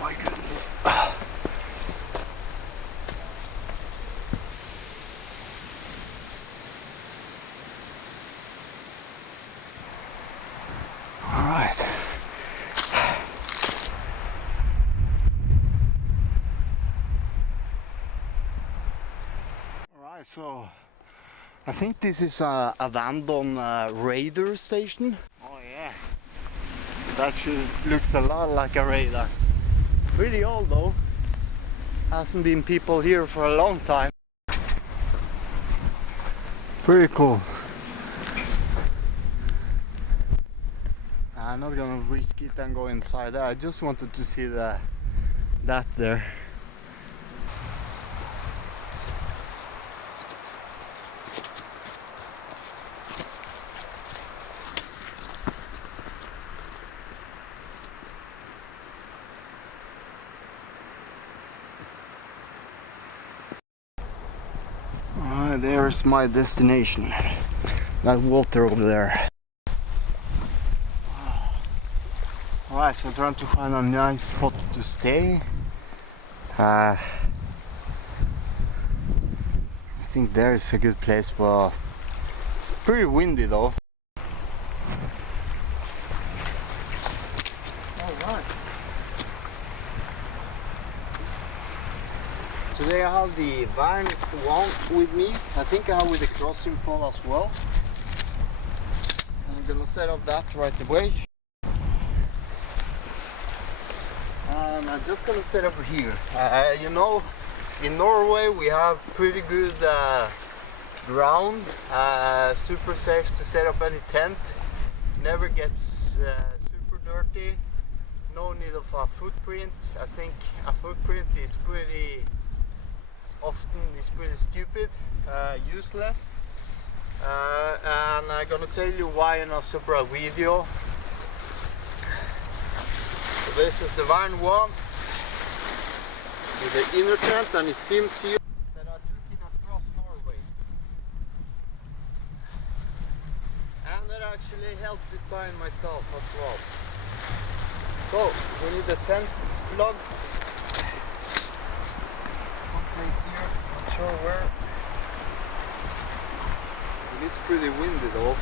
my goodness. Alright. Alright, so I think this is a abandoned radar station. Oh yeah. That looks a lot like a radar. Pretty old though. Hasn't been people here for a long time. Pretty cool. I'm not gonna risk it and go inside there. I just wanted to see that there. There's my destination. That water over there. Alright, so I'm trying to find a nice spot to stay. I think there is a good place, but it's pretty windy though. Alright. Today I have the Vern with me. I think I have with the crossing pole as well. I'm gonna set up that right away. And I'm just gonna set up here. You know, in Norway we have pretty good ground. Super safe to set up any tent. Never gets super dirty. No need of a footprint. I think a footprint is pretty stupid, useless, and I'm gonna tell you why in a separate video. So this is the Vern one with the inner tent, and it seems here that I took it across Norway, and that actually helped design myself as well. So we need the tent plugs. Place here, not sure where. It is pretty windy though.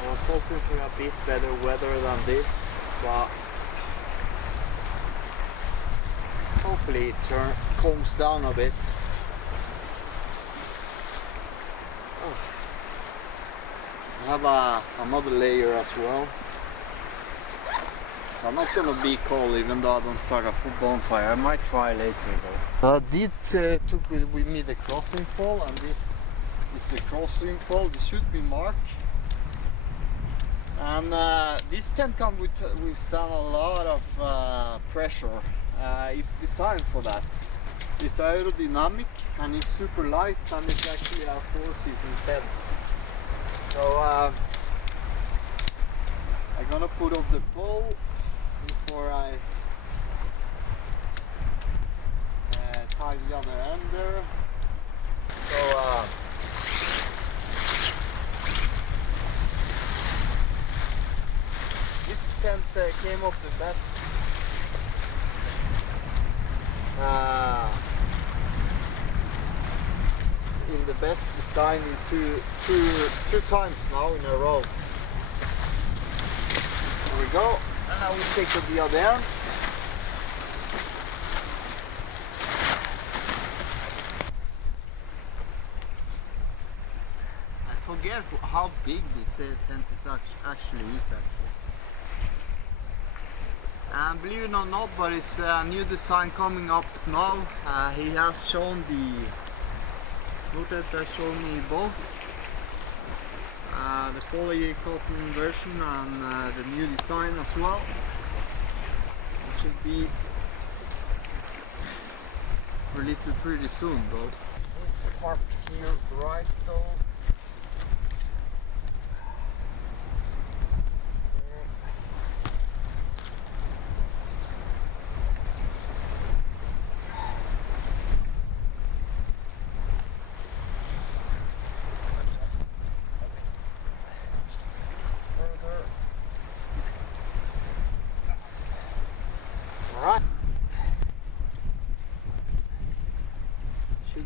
I was hoping for a bit better weather than this, but hopefully it calms down a bit. Oh. I have another layer as well. So I'm not gonna be cold even though I don't start a full bonfire. I might try later though. I did took with me the crossing pole, and this is the crossing pole. This should be marked. And this tent can withstand a lot of pressure. It's designed for that. It's aerodynamic and it's super light, and it's actually a 4-season tent. So I'm gonna put up the pole before I tie the other end there. So this tent came up the best. In the best design in two times now in a row. There we go. And I will take up the other end. I forget how big this tent is actually is. And believe it or not, but it's a new design coming up now. He has shown NorTent has shown me both. The polycotton version and the new design as well. It should be released pretty soon though. This part here right though.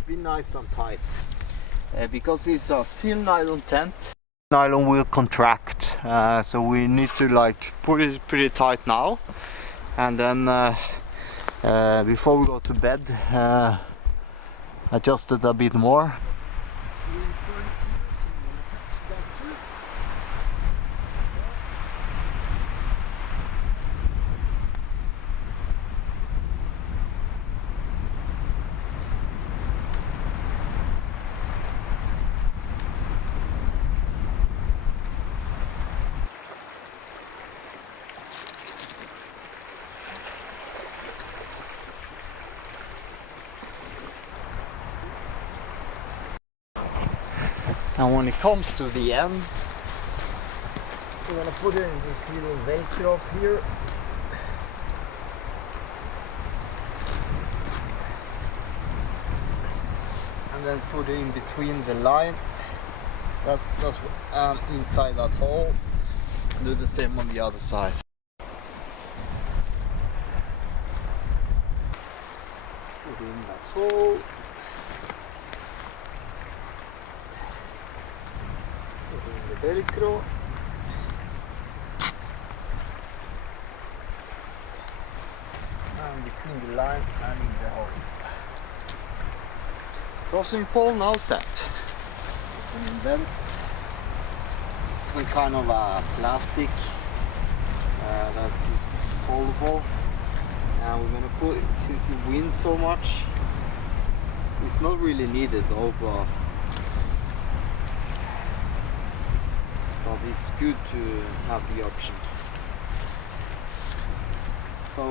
should be nice and tight. Because it's a seal nylon tent, nylon will contract, so we need to like put it pretty tight now, and then before we go to bed adjust it a bit more. And when it comes to the end, we're gonna put in this little Velcro up here. And then put it in between the line. That's and inside that hole. Do the same on the other side. Put in that hole. Velcro, and between the line and in the hole. Crossing pole now set. Opening vents. This is some kind of a plastic that is foldable, and we're gonna put, since it winds so much, it's not really needed though, but it's good to have the option. So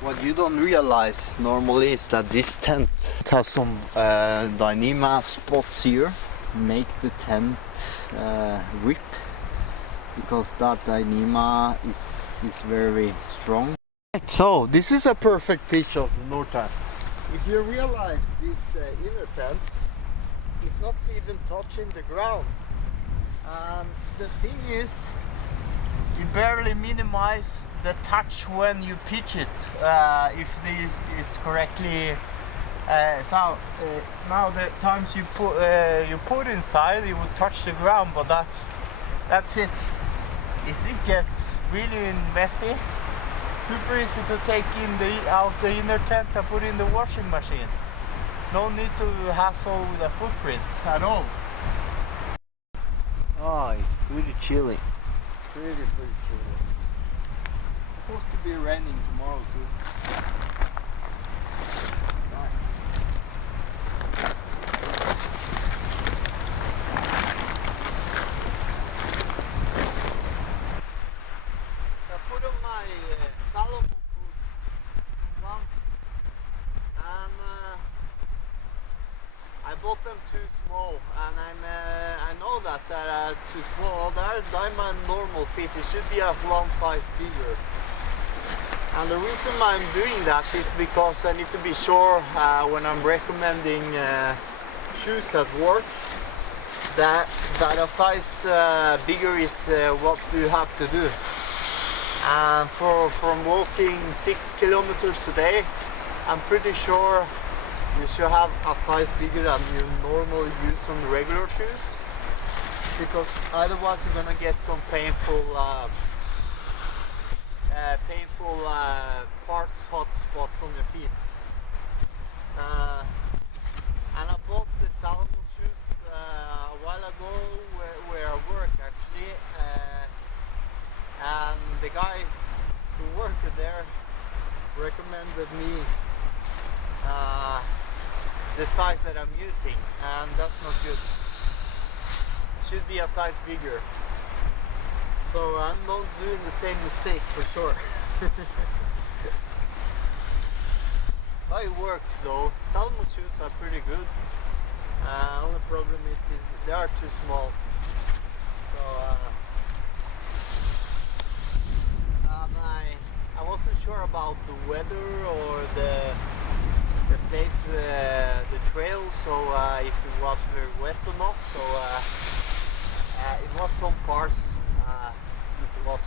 what you don't realize normally is that this tent has some Dyneema spots here, make the tent rip, because that Dyneema is very strong. So this is a perfect pitch of the NorTent. If you realize this inner tent is not even touching the ground, and the thing is, you barely minimize the touch when you pitch it, if this is correctly now the times you put inside, it would touch the ground, but that's it. If it gets really messy, super easy to take out the inner tent and put in the washing machine. No need to hassle with a footprint at all. Oh, it's pretty chilly. Pretty chilly. It's supposed to be raining tomorrow too. Right. I put on my Salomon boots once, and I bought them too small, and I know that they're too small. They're my normal fit. It should be a one size bigger. And the reason I'm doing that is because I need to be sure when I'm recommending shoes at work that a size bigger is what you have to do. And from walking 6 kilometers today, I'm pretty sure you should have a size bigger than you normally use on regular shoes, because otherwise you're gonna get some painful hot spots on your feet. And I bought the Salomon shoes a while ago where I work actually, and the guy who worked there recommended me the size that I'm using, and that's not good. It should be a size bigger. So I'm not doing the same mistake for sure. How it works though, Salomon shoes are pretty good. Only problem is they are too small. So and I wasn't sure about the weather or the place, the trail, so if it was very wet or not. So it was some parts it was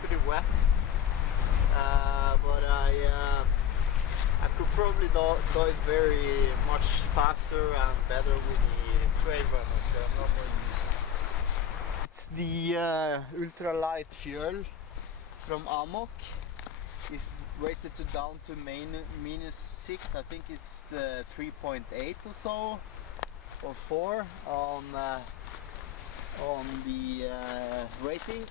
pretty wet, but I could probably do it very much faster and better with the trail runner, so I'm not going to use it. It's the ultralight fuel from Amok. It's rated to down to -6. I think it's 3.8 or so, or 4 on the rating.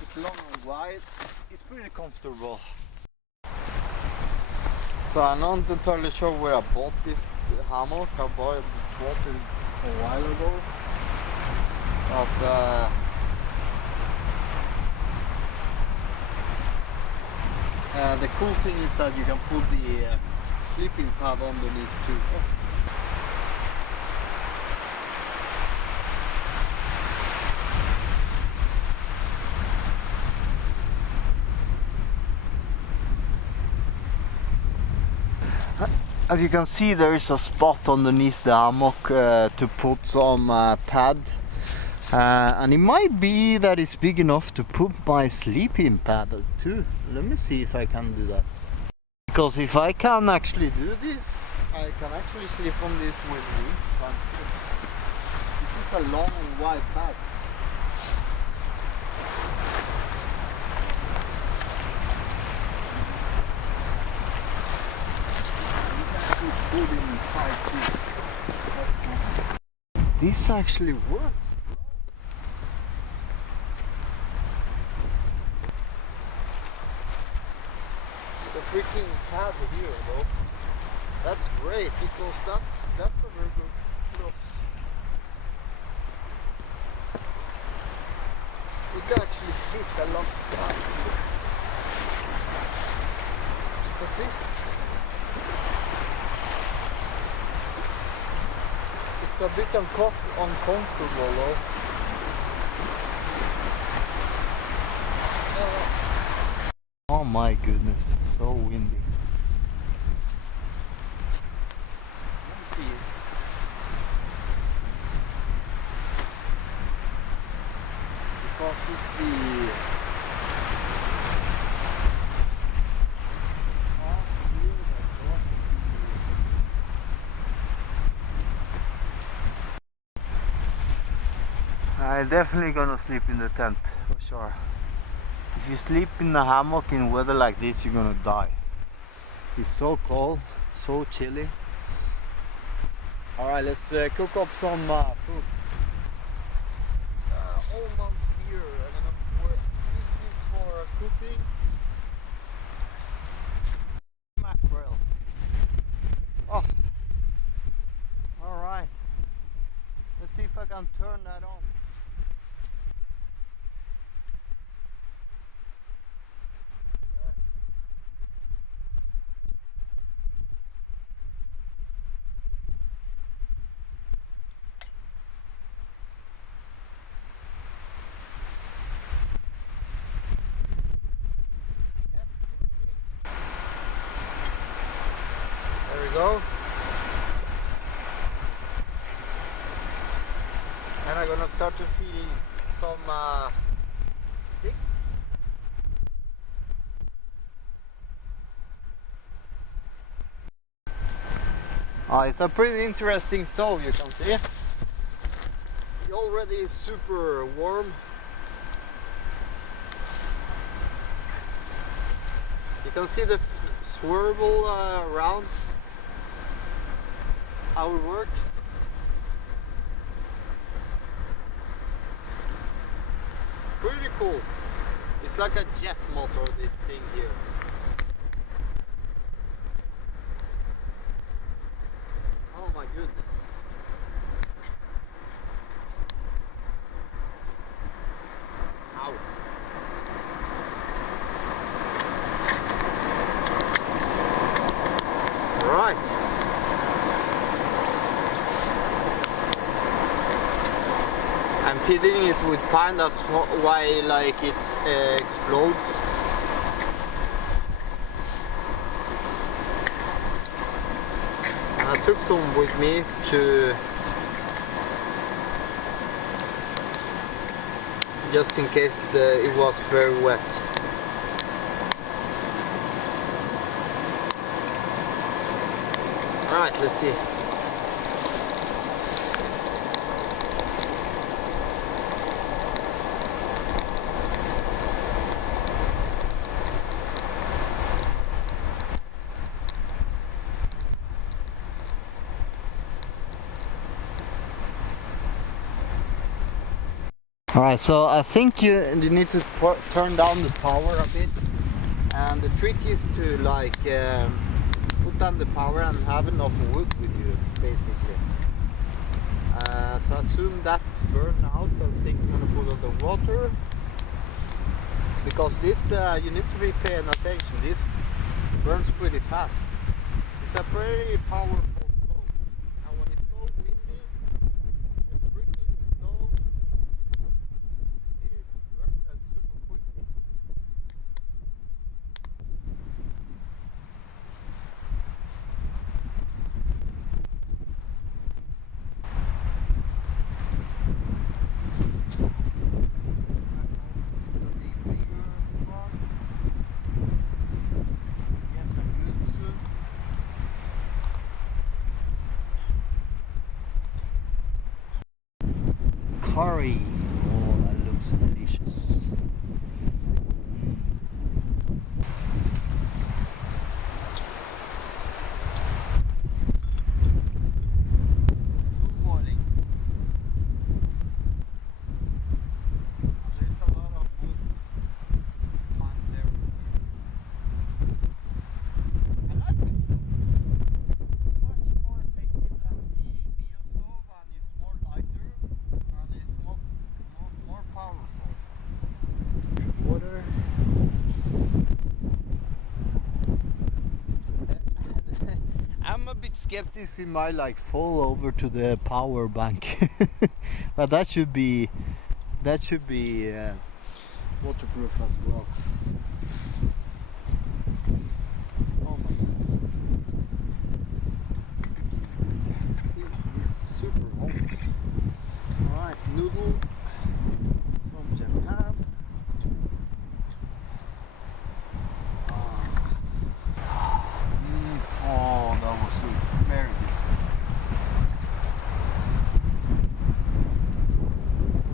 It's long and wide. It's pretty comfortable. So I'm not entirely sure where I bought this hammock. I bought it a while ago, but the cool thing is that you can put the sleeping pad underneath too. As you can see, there is a spot underneath the hammock to put some pad, and it might be that it's big enough to put my sleeping pad too. Let me see if I can do that, because if I can actually do this, I can actually sleep on this with me. This is a long and wide pad. Inside too. This actually works, bro. The freaking pad here, though. That's great, because that's a very good plus. You can actually fit a lot of pads here. It's a bit. It's a bit uncomfortable though. Oh my goodness, so windy. Let me see. Because it's the I'm definitely gonna sleep in the tent for sure. If you sleep in a hammock in weather like this, you're gonna die. It's so cold, so chilly. Alright, let's cook up some food. Almonds beer. I'm gonna use this for cooking. Mackerel. Oh, alright. Let's see if I can turn that on. There we go. And I'm gonna start to feed some sticks. It's a pretty interesting stove, you can see. It already is super warm. You can see the swivel around, how it works. Pretty cool. It's like a jet motor, this thing here. Oh my goodness. Ow. Right. I'm feeding it with pine, that's why like it explodes. And I took some with me to just in case it was very wet. Alright, let's see. Alright, so I think you need to turn down the power a bit, and the trick is to like put down the power and have enough wood with you, basically. So I assume that's burned out. I think I'm gonna put on the water, because this you need to be paying attention. This burns pretty fast. It's a very powerful stove, and when it's so windy, the freaking stove, it burns that super quickly. Curry. Oh, that looks delicious. Soon boiling. There's a lot of wood plants everywhere. I like this stove. It's much more effective than the bio stove, and it's more lighter, and it's more powerful. Water. I'm a bit skeptic it might like fall over to the power bank, but that should be waterproof as well. Oh my goodness, it's super hot. All right, noodle from Japan. Oh, that was good. Very good.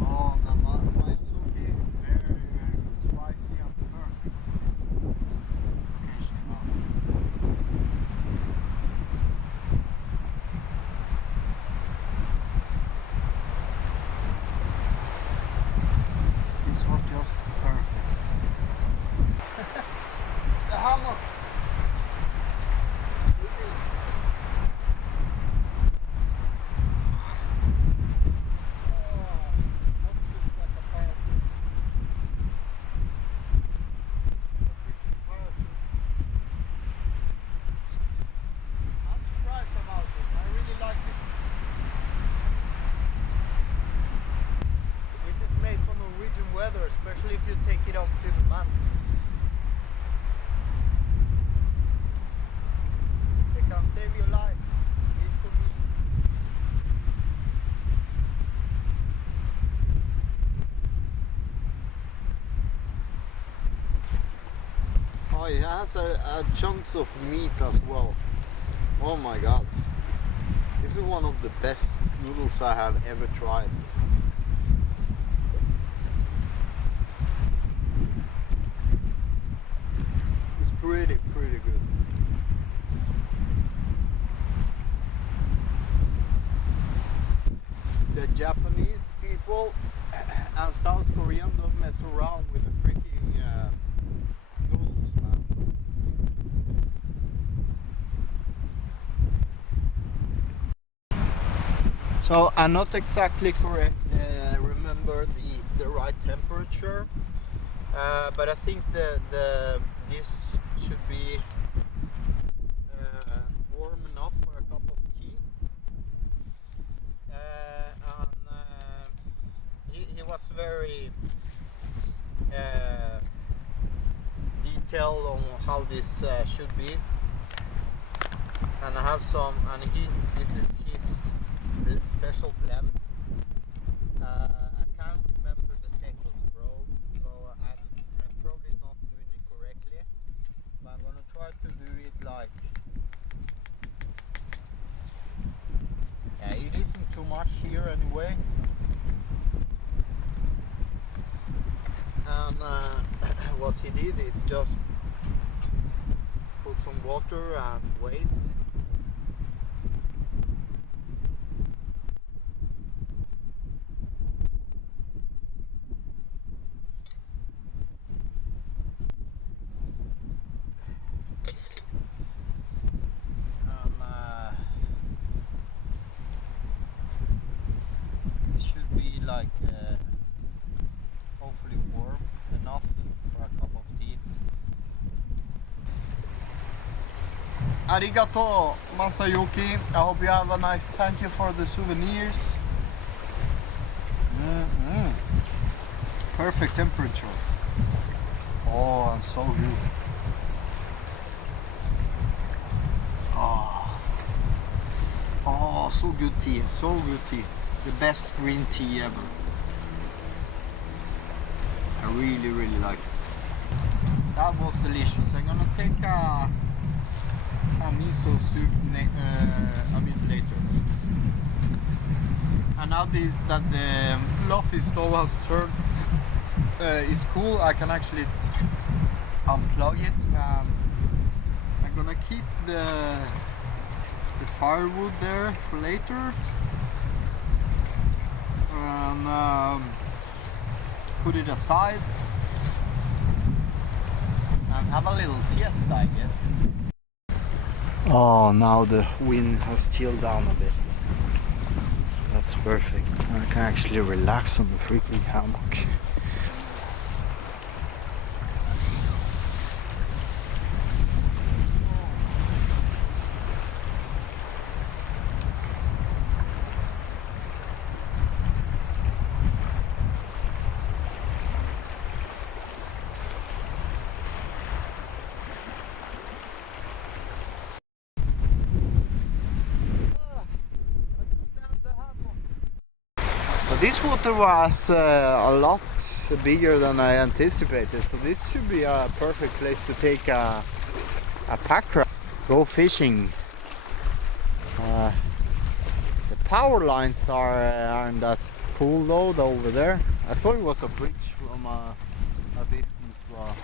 Oh, the Mayasuki, very, very good. Spicy and perfect for this occasion now. This was just perfect. The hammock. Especially if you take it up to the mountains. They can save your life. At least for me. Oh, it has a chunks of meat as well. Oh my god. This is one of the best noodles I have ever tried. Pretty good. The Japanese people and South Korean don't mess around with the freaking noodles, man. So I'm not exactly correct. Remember the right temperature, but I think this should be warm enough for a cup of tea. He was very detailed on how this should be, and I have some, and this is his special blend. I can't remember the seconds, bro, so I'm probably not doing it correctly, but I'm gonna try to do it like he did is just put some water and wait. It should be like hopefully warm enough for a cup of tea. Arigato, Masayuki. I hope you have a nice thank you for the souvenirs. Perfect temperature. Oh, I'm so good. Oh, so good tea, so good tea. The best green tea ever. I really, really like it. That was delicious. I'm gonna take a miso soup a bit later. And now that the fluffy stove has turned is cool, I can actually unplug it. I'm gonna keep the firewood there for later and put it aside and have a little siesta, I guess. Oh, now the wind has chilled down a bit. That's perfect. I can actually relax on the freaking hammock. This water was a lot bigger than I anticipated, so this should be a perfect place to take a pack ride, go fishing. The power lines aren't that cool though over there. I thought it was a bridge from a distance, but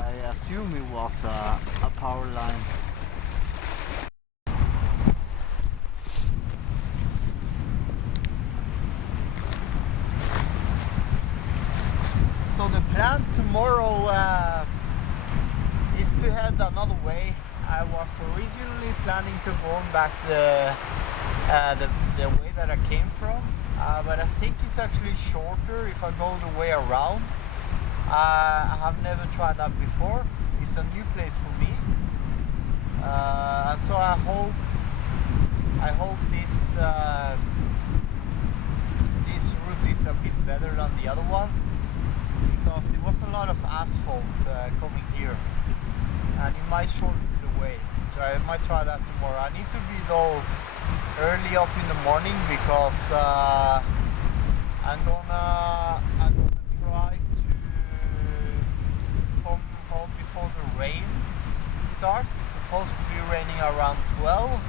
I assume it was a power line. So the plan tomorrow is to head another way. I was originally planning to go back the way that I came from, but I think it's actually shorter if I go the way around. I have never tried that before. It's a new place for me, and so I hope this route is a bit better than the other one. Because it was a lot of asphalt coming here and it might shorten the way, so I might try that tomorrow. I need to be though early up in the morning because I'm gonna try to come home before the rain starts. It's supposed to be raining around 12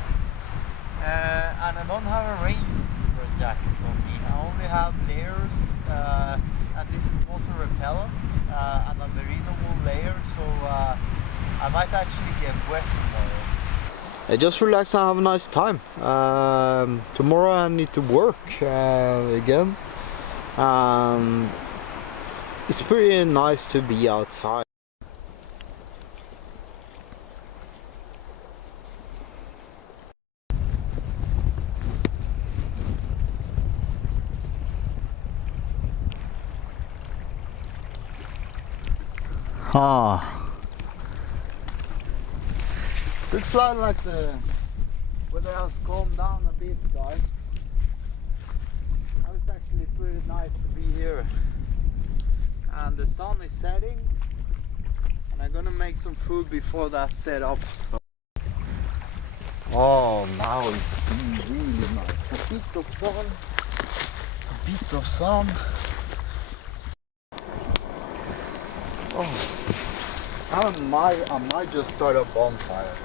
and I don't have a rain jacket on me. I only have layers and this is water repellent and a merino wool layer, so I might actually get wet tomorrow. I just relax and have a nice time. Tomorrow I need to work again. It's pretty nice to be outside. Looks like the weather has calmed down a bit, guys. Now it's actually pretty nice to be here. And the sun is setting. And I'm gonna make some food before that set up. Oh, now it's really nice. A bit of sun. A bit of sun. Oh. I might just start a bonfire.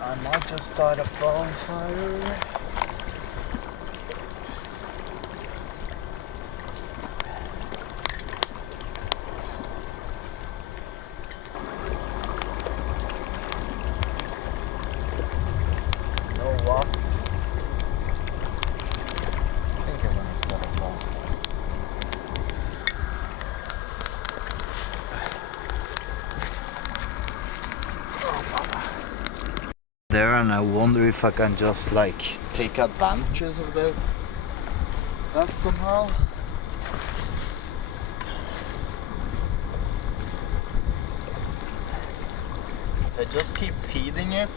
I might just start a bonfire. and I wonder if I can just like take advantage of that somehow. I just keep feeding it.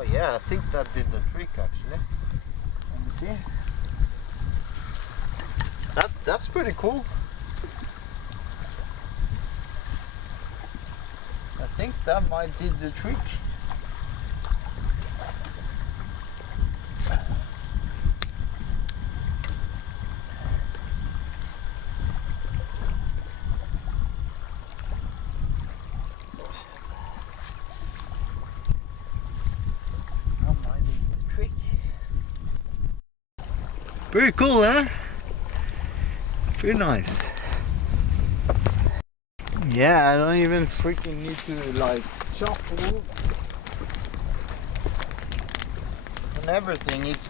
Oh yeah, I think that did the trick actually. Let me see. That's pretty cool. I think that might did the trick. Pretty cool, huh? Pretty nice. Yeah, I don't even freaking need to like chop wood and everything. It's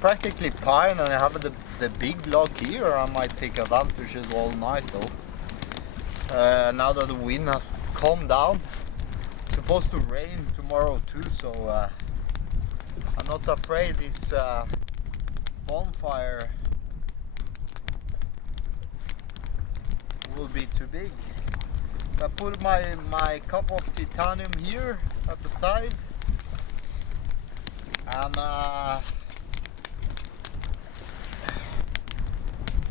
practically pine, and I have the big log here. I might take advantage of it all night though. Now that the wind has calmed down. It's supposed to rain tomorrow too, so I'm not afraid this bonfire will be too big. I put my cup of titanium here at the side, and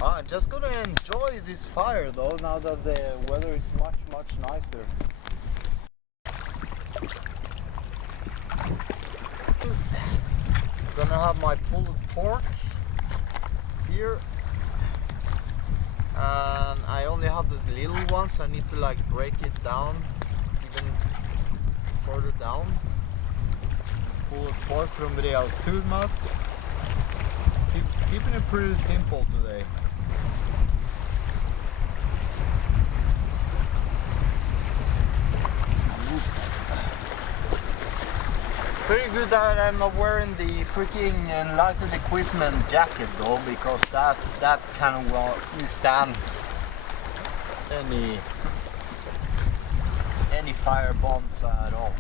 I'm just gonna enjoy this fire though, now that the weather is much nicer. I'm gonna have my pulled pork here, and I only have this little one, so I need to like break it down even further down. This pulled pork from Real Turmat. Keeping it pretty simple today. Pretty good that I'm not wearing the freaking enlightened equipment jacket though, because that kind of will withstand any fire bombs at all.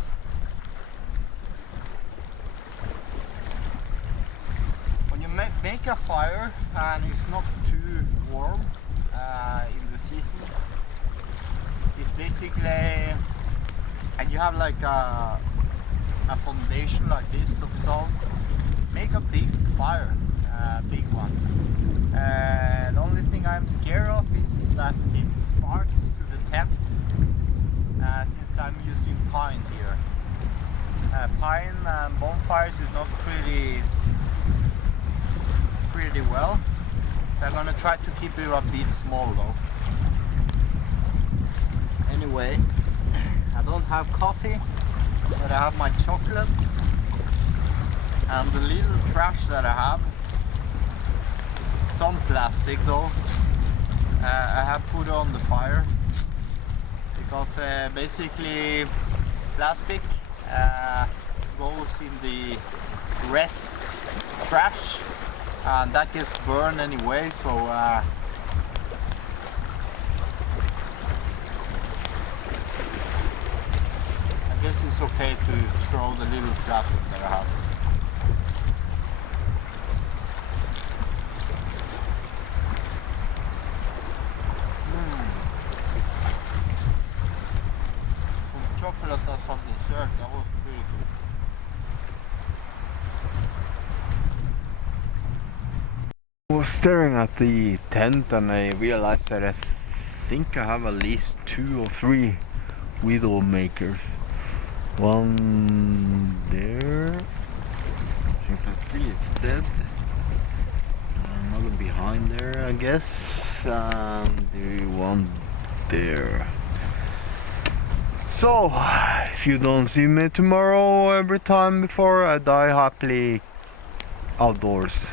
When you make a fire and it's not too warm in the season, it's basically, and you have like a foundation like this of salt, make a big fire, big one. The only thing I'm scared of is that it sparks to the tent, since I'm using pine here. Pine and bonfires is not pretty well, so I'm gonna try to keep it a bit small though. Anyway, I don't have coffee, but I have my chocolate and the little trash that I have. Some plastic though, I have put on the fire, because basically plastic goes in the rest trash, and that gets burned anyway, so I guess it's okay to throw the little plastic that I have. Some chocolate as some dessert, that was pretty good. I was staring at the tent and I realized that I think I have at least 2 or 3 widow makers. One there, I think that tree is dead. Another behind there, I guess, and the one there. So, if you don't see me tomorrow every time before I die happily outdoors.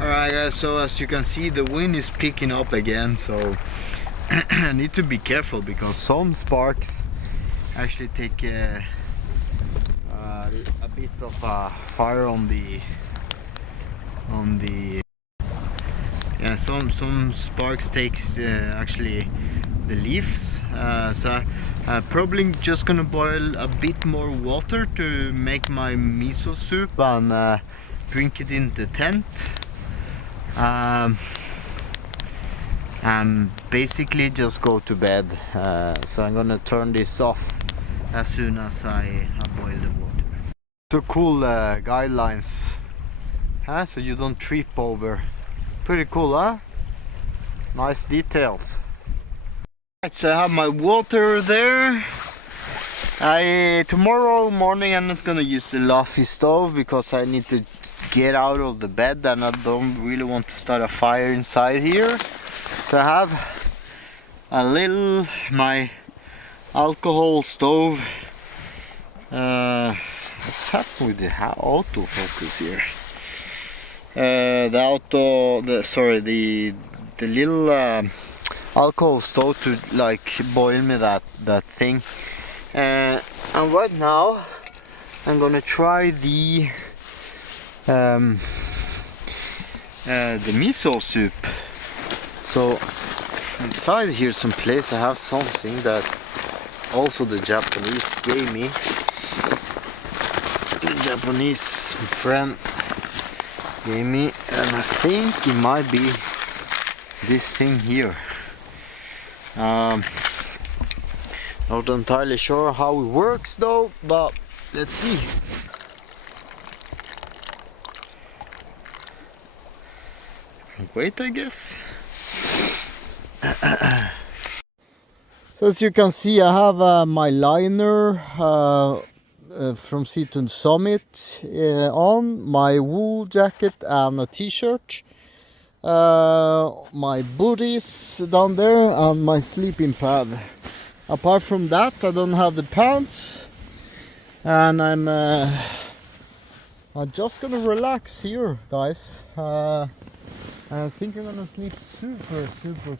Alright guys, so as you can see the wind is picking up again, so I need to be careful because some sparks actually take a bit of fire on the yeah, some sparks takes actually the leaves, so I'm probably just gonna boil a bit more water to make my miso soup and drink it in the tent. And basically just go to bed. So I'm gonna turn this off as soon as I boil the water. So cool guidelines, huh? So you don't trip over. Pretty cool, huh? Nice details. Right, so I have my water there. Tomorrow morning I'm not gonna use the Luffy stove because I need to get out of the bed and I don't really want to start a fire inside here. So I have my alcohol stove. What's happened with the autofocus here? The little alcohol stove to like boil me that thing. And right now I'm gonna try the miso soup. So inside here someplace I have something that also the Japanese gave me. The Japanese friend gave me, and I think it might be this thing here. Not entirely sure how it works though, but let's see. Wait, I guess. So as you can see, I have my liner from Seaton Summit on, my wool jacket and a t-shirt, my booties down there and my sleeping pad. Apart from that I don't have the pants, and I'm just gonna relax here, guys. I think I'm gonna sleep super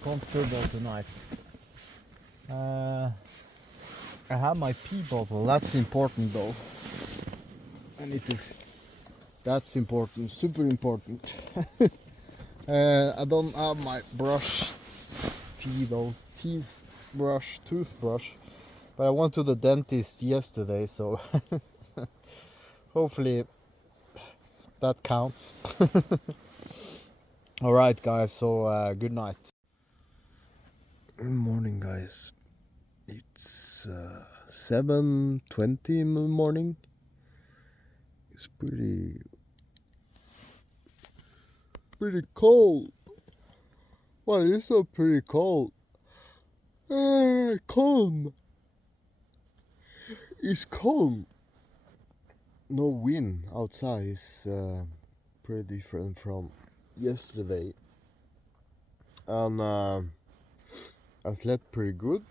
comfortable tonight. I have my pee bottle, that's important though. That's important, super important. I don't have my toothbrush, but I went to the dentist yesterday, so hopefully that counts. Alright guys, so good night. Good morning guys. It's 7:20 in the morning. It's pretty cold. Well, it's not pretty cold. Calm. It's calm. No wind outside. Is pretty different from yesterday. And I slept pretty good.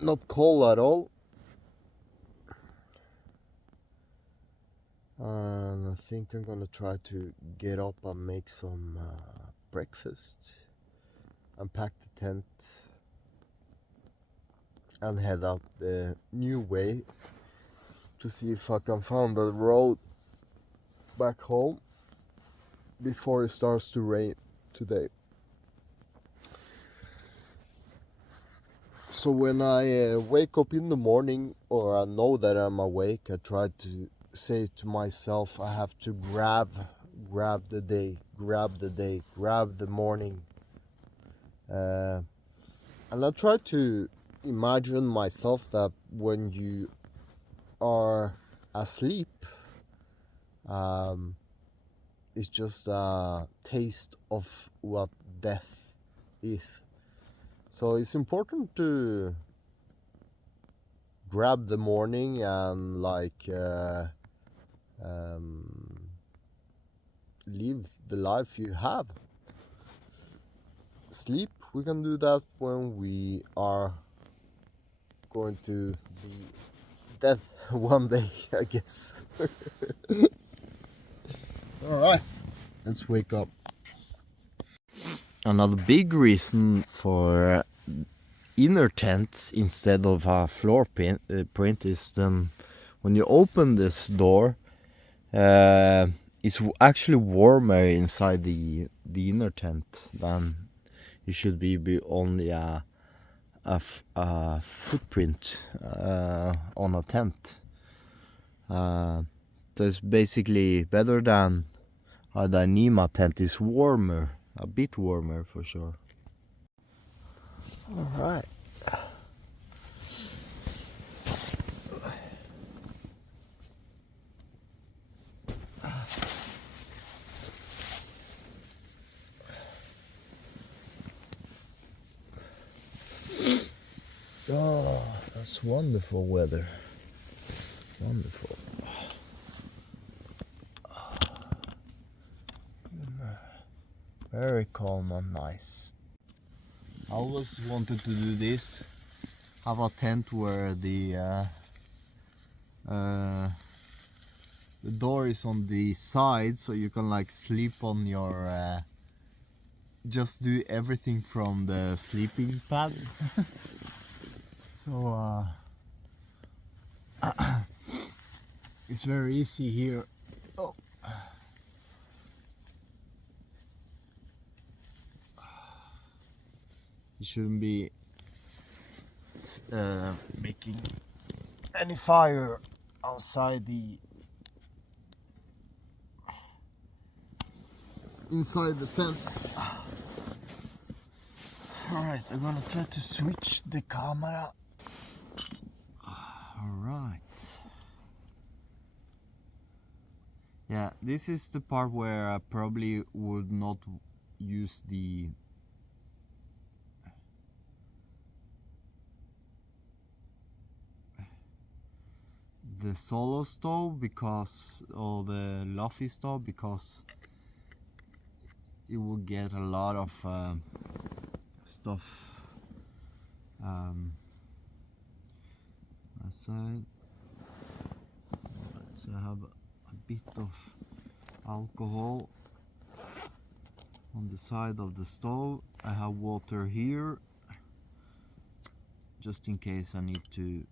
Not cold at all. And I think I'm gonna try to get up and make some breakfast, unpack the tent and head out the new way to see if I can find the road back home before it starts to rain today. So when I wake up in the morning, or I know that I'm awake, I try to say to myself, I have to grab the day, grab the morning. And I try to imagine myself that when you are asleep, is just a taste of what death is. So it's important to grab the morning and like live the life you have. Sleep, we can do that when we are going to be dead one day, I guess. Alright, let's wake up. Another big reason for inner tents instead of a floor print is when you open this door, it's actually warmer inside the inner tent than it should be only a footprint on a tent. So it's basically better than a Dyneema tent. Is warmer, a bit warmer for sure. All right. Oh, that's wonderful weather. Wonderful. Very calm and nice. I always wanted to do this. Have a tent where the door is on the side, so you can like sleep on your just do everything from the sleeping pad. So it's very easy here. Oh. You shouldn't be making any fire outside inside the tent. Alright, I'm gonna try to switch the camera. Alright. Yeah, this is the part where I probably would not use the solo stove because, or the Luffy stove, because it will get a lot of stuff aside. So I have a bit of alcohol on the side of the stove. I have water here just in case I need to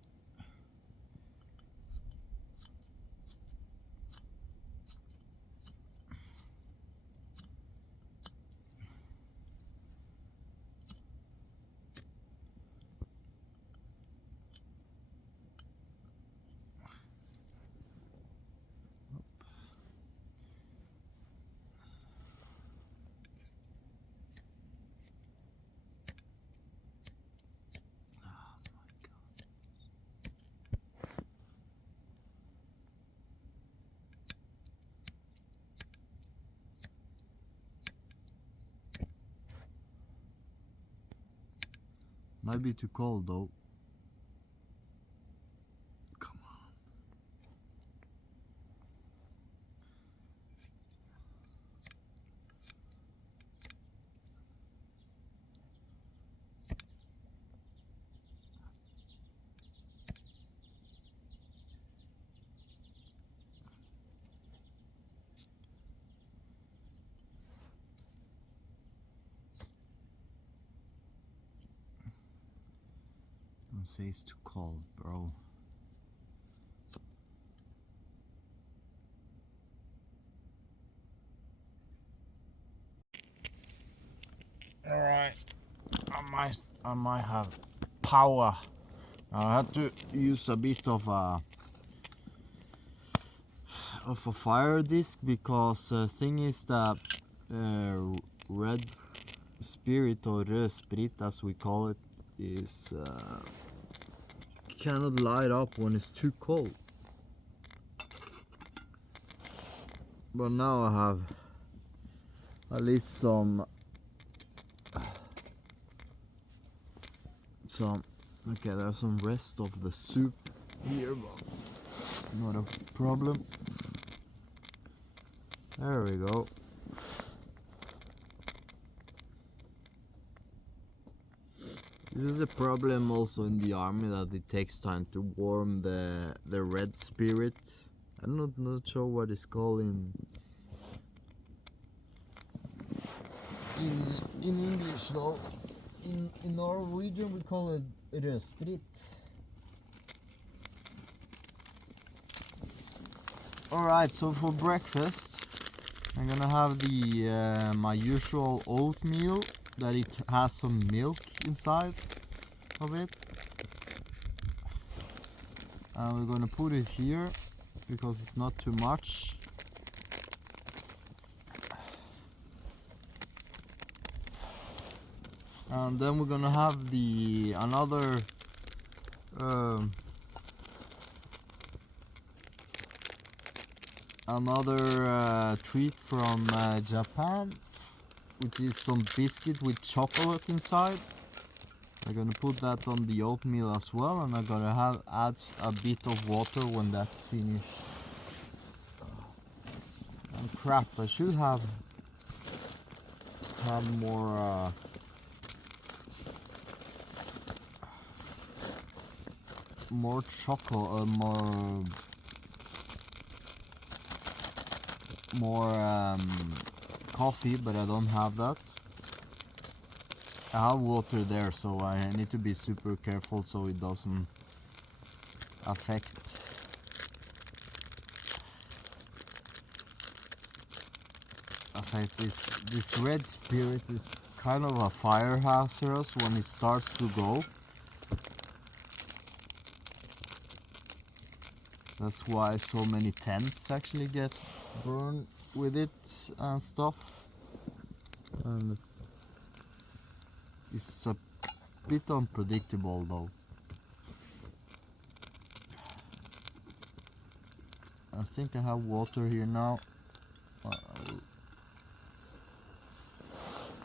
might be too cold though. Come on. Don't say it's too cold, bro. Alright, I might have power. I had to use a bit of a fire disc because the thing is that red spirit, or rød sprit as we call it, is cannot light up when it's too cold. But now I have at least some okay, there's some rest of the soup here, but it's not a problem. There we go. This is a problem also in the army, that it takes time to warm the red spirit. I'm not sure what it's called in English though. In Norwegian we call it rødsprit. Alright, so for breakfast I'm gonna have the my usual oatmeal, that it has some milk inside of it. And we're gonna put it here because it's not too much. And then we're gonna have another treat from Japan, which is some biscuit with chocolate inside. I'm gonna put that on the oatmeal as well, and I'm gonna add a bit of water when that's finished. And crap, I should have more more chocolate, more coffee, but I don't have that. I have water there, so I need to be super careful so it doesn't affect this red spirit. Is kind of a fire hazardous when it starts to go. That's why so many tents actually get burned with it and stuff. And it's a bit unpredictable though. I think I have water here now.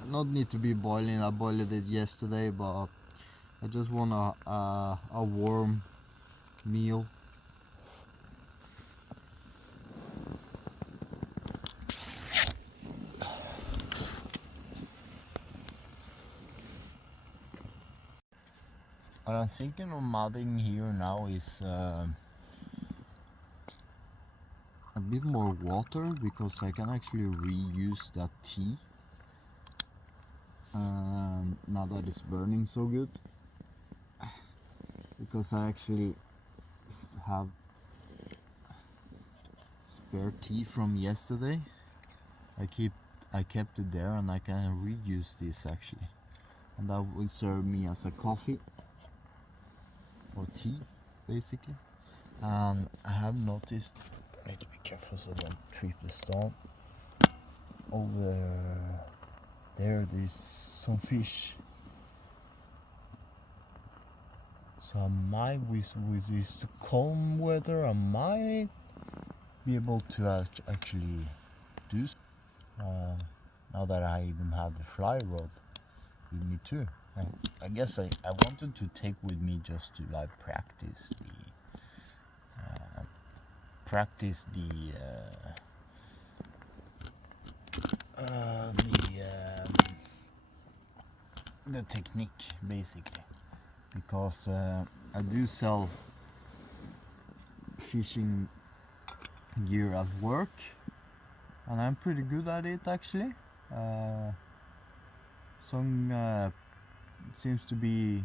Not need to be boiling. I boiled it yesterday, but I just want a warm meal. What I'm thinking of modding here now is a bit more water, because I can actually reuse that tea now that it's burning so good, because I actually have spare tea from yesterday. I kept it there, and I can reuse this actually, and that will serve me as a coffee or tea basically. And I have noticed, I need to be careful so I don't trip the stone. Over there's some fish, so I might, with this calm weather, I might be able to actually do now that I even have the fly rod with me too. I guess I wanted to take with me just to like practice the technique basically, because I do sell fishing gear at work, and I'm pretty good at it actually. Some seems to be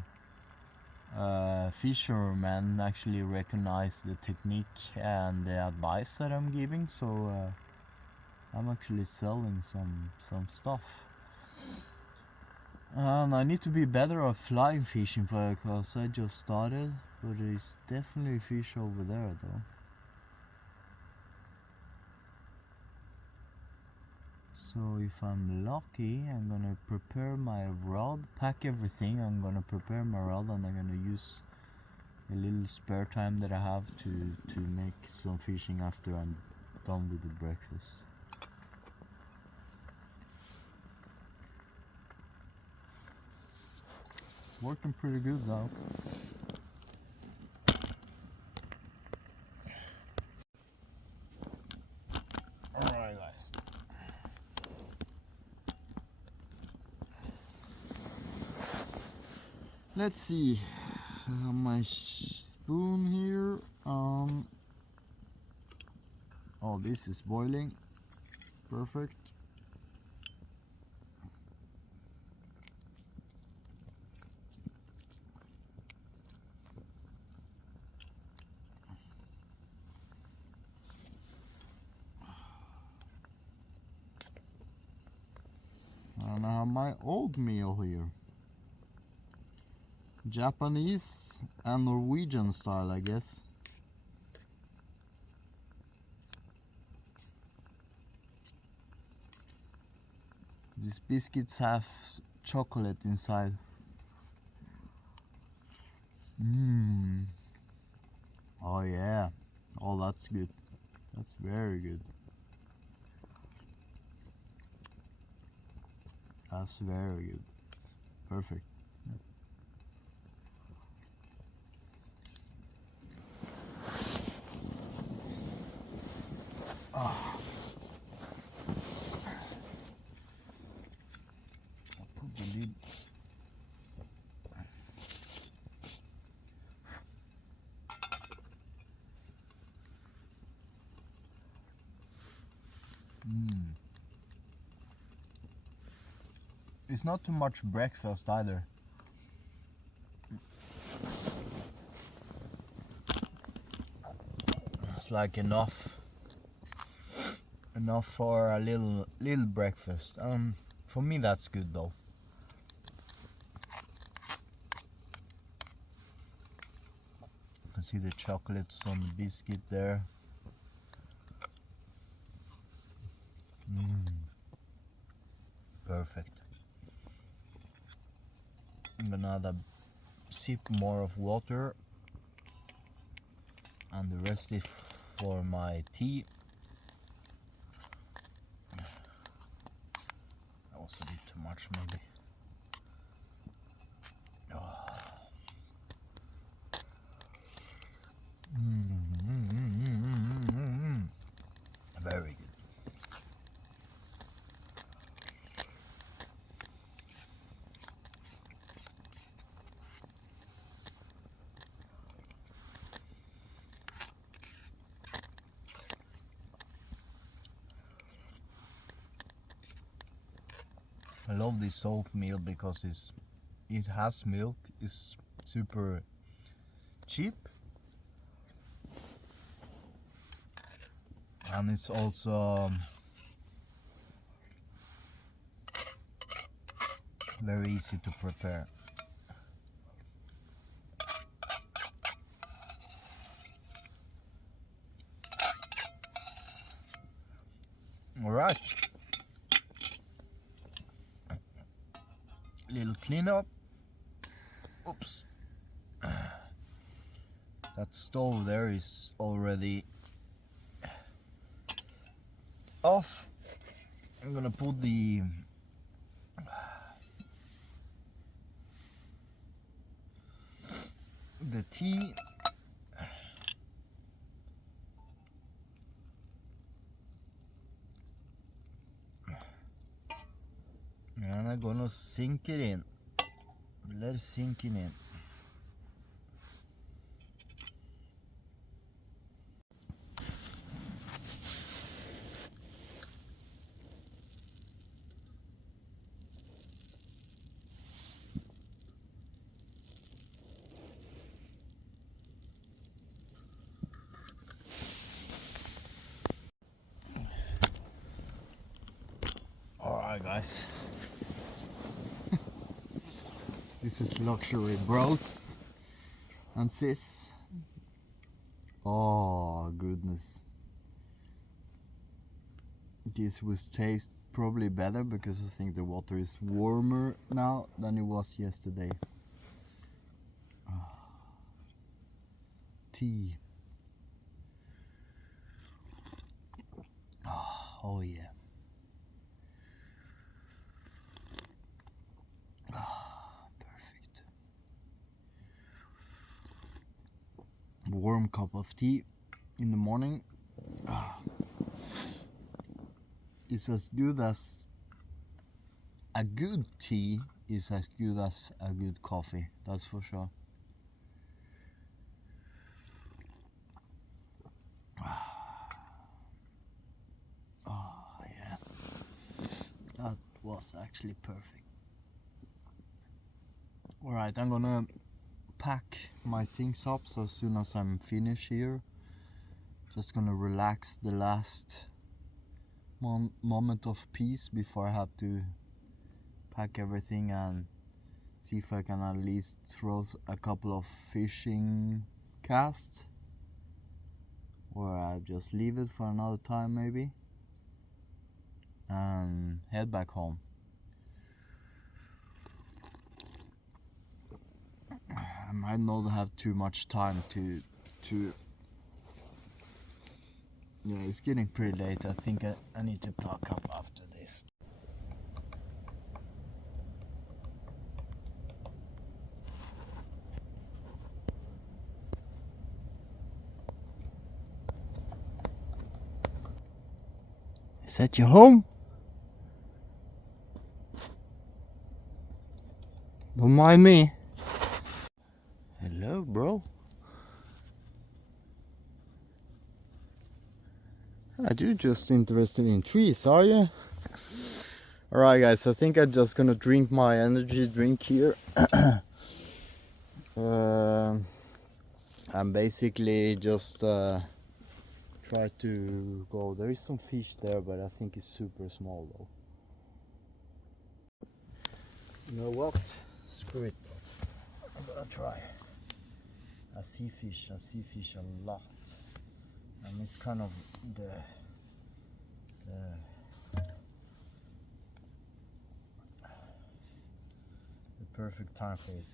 fishermen actually recognize the technique and the advice that I'm giving, so I'm actually selling some stuff. And I need to be better at fly fishing, because I just started, but there's definitely fish over there though. So if I'm lucky, I'm gonna prepare my rod, pack everything. I'm gonna prepare my rod, and I'm gonna use a little spare time that I have to make some fishing after I'm done with the breakfast. Working pretty good though. Alright guys. Let's see. My spoon here. Oh, this is boiling. Perfect. And I have my oatmeal here. Japanese and Norwegian style, I guess. These biscuits have chocolate inside. Oh yeah. Oh, that's good. That's very good. That's very good. Perfect. I'll put the lid. It's not too much breakfast either. It's like enough for a little breakfast. For me that's good though. You can see the chocolates on the biscuit there. Perfect. I'm gonna add a sip more of water, and the rest is for my tea. That was a bit too much maybe. Very good. I love this oatmeal because it has milk, it's super cheap, and it's also very easy to prepare. All right. Little cleanup. Oops. That stove there is already off. I'm gonna put the tea and I'm gonna sink it in. Let it sink it in. Alright guys. This is luxury bros and sis. Oh goodness. This will taste probably better because I think the water is warmer now than it was yesterday. Tea. Oh yeah. Perfect. warm cup of tea in the morning. It's as good as a good tea is as good as a good coffee, that's for sure. Oh yeah, that was actually perfect. Alright, I'm gonna pack my things up, so as soon as I'm finished here, just gonna relax the last moment of peace before I have to pack everything and see if I can at least throw a couple of fishing casts, or I just leave it for another time maybe and head back home. I might not have too much time to yeah, it's getting pretty late. I think I need to pack up after this. Is that your home? Don't mind me. Hello, bro. You're just interested in trees, are you? Alright guys, I think I'm just gonna drink my energy drink here. And basically just try to go. There is some fish there, but I think it's super small though. You know what? Screw it. I'm gonna try. I see fish a lot. And it's kind of the perfect time for it.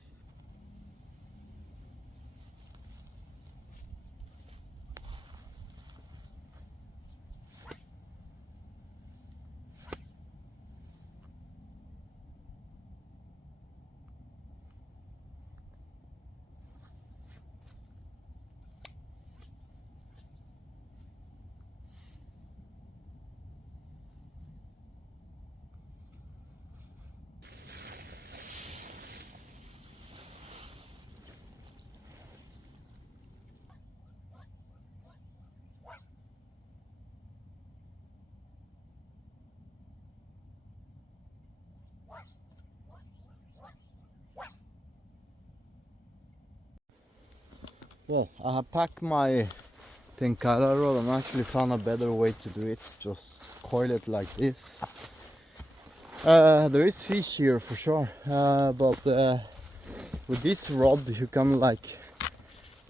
Well, I have packed my tenkara rod and actually found a better way to do it. Just coil it like this. There is fish here for sure, but with this rod you can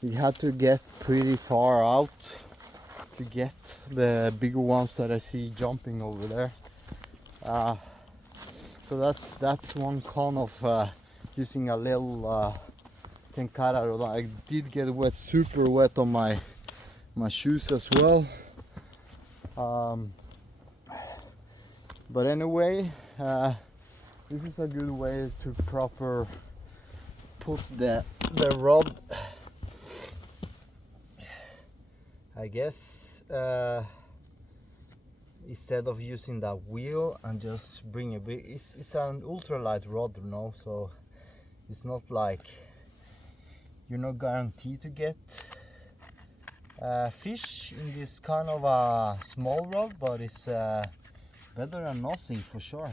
you have to get pretty far out to get the bigger ones that I see jumping over there. So that's one con of using a little tenkara rod. I did get wet, super wet on my shoes as well. But anyway, this is a good way to proper put the rod, I guess, instead of using that wheel, and just bring a bit. It's an ultralight rod, you know, so it's not like you're not guaranteed to get fish in this kind of a small rod, but it's better than nothing for sure.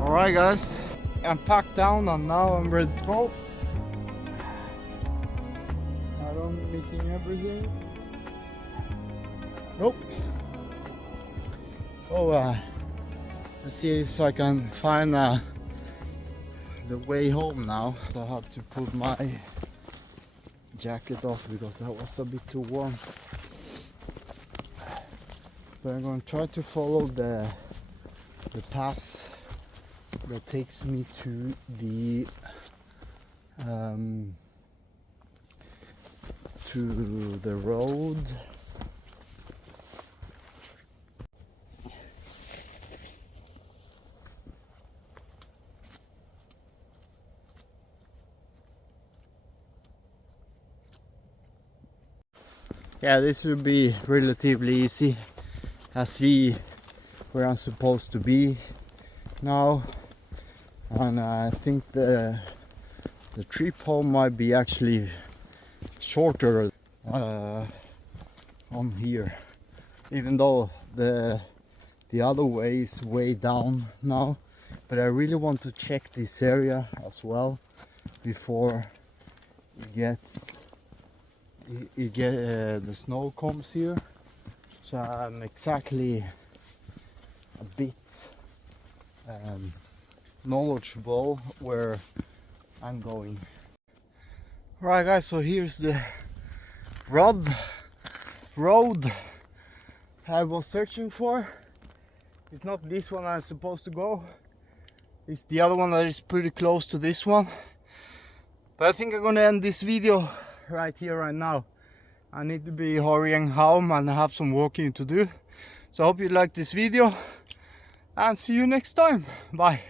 Alright guys, I'm packed down and now I'm ready to go. I don't missing everything. Nope. So let's see if I can find the way home now. So I have to put my jacket off because that was a bit too warm. But I'm going to try to follow the the pass that takes me to the road. Yeah, this will be relatively easy. I see where I'm supposed to be now, and I think the trip home might be actually shorter on here, even though the other way is way down now. But I really want to check this area as well before the snow comes here, so I'm exactly a bit knowledgeable where I'm going. Alright guys, so here's the road I was searching for. It's not this one I'm supposed to go, it's the other one that is pretty close to this one. But I think I'm gonna end this video right here, right now. I need to be hurrying home and I have some walking to do. So I hope you liked this video and see you next time. Bye.